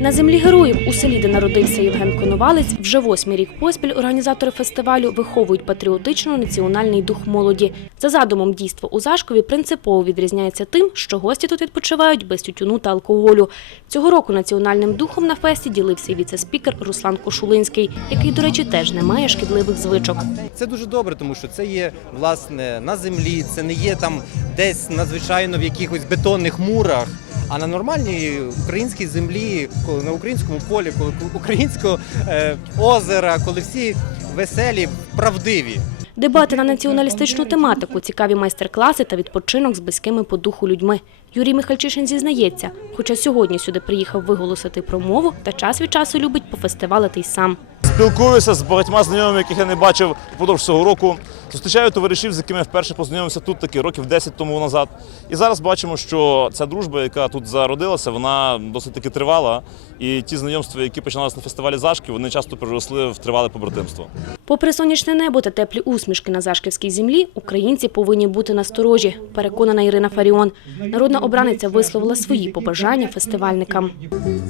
На землі героїв у селі, де народився Євген Коновалець, вже восьмий рік поспіль організатори фестивалю виховують патріотично-національний дух молоді. За задумом дійство у Зашкові принципово відрізняється тим, що гості тут відпочивають без тютюну та алкоголю. Цього року національним духом на фесті ділився віце-спікер Руслан Кошулинський, який, до речі, теж не має шкідливих звичок. Це дуже добре, тому що це є власне на землі, це не є там десь надзвичайно в якихось бетонних мурах. А на нормальній українській землі, коли на українському полі, коли українського е, озера, коли всі веселі, правдиві. Дебати на націоналістичну тематику, цікаві майстер-класи та відпочинок з близькими по духу людьми. Юрій Михальчишин зізнається, хоча сьогодні сюди приїхав виголосити промову, та час від часу любить пофестивалити й сам. Спілкуюся з багатьма знайомими, яких я не бачив впродовж цього року. Зустрічаю товаришів, з якими вперше познайомився тут таки років 10 тому назад. І зараз бачимо, що ця дружба, яка тут зародилася, вона досить таки тривала. І ті знайомства, які починалися на фестивалі Зашки, вони часто переросли в тривале побратимство. Попри сонячне небо та теплі усмішки на Зашківській землі, українці повинні бути насторожі, переконана Ірина Фаріон. Народна обраниця висловила свої побажання фестивальникам.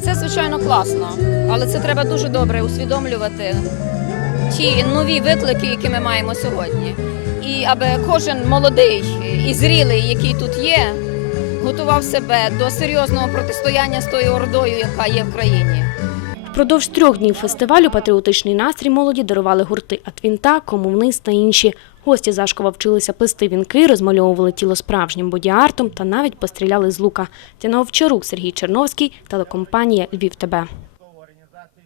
Це звичайно класно, але це треба дуже добре усвідомлювати ті нові виклики, які ми маємо сьогодні. І аби кожен молодий і зрілий, який тут є, готував себе до серйозного протистояння з тою ордою, яка є в країні. Впродовж трьох днів фестивалю патріотичний настрій молоді дарували гурти Атвінта, Комунист та інші. Гості Зашкова вчилися плести вінки, розмальовували тіло справжнім бодіартом та навіть постріляли з лука. Тяна Овчарук, Сергій Черновський, телекомпанія Львів ТБ.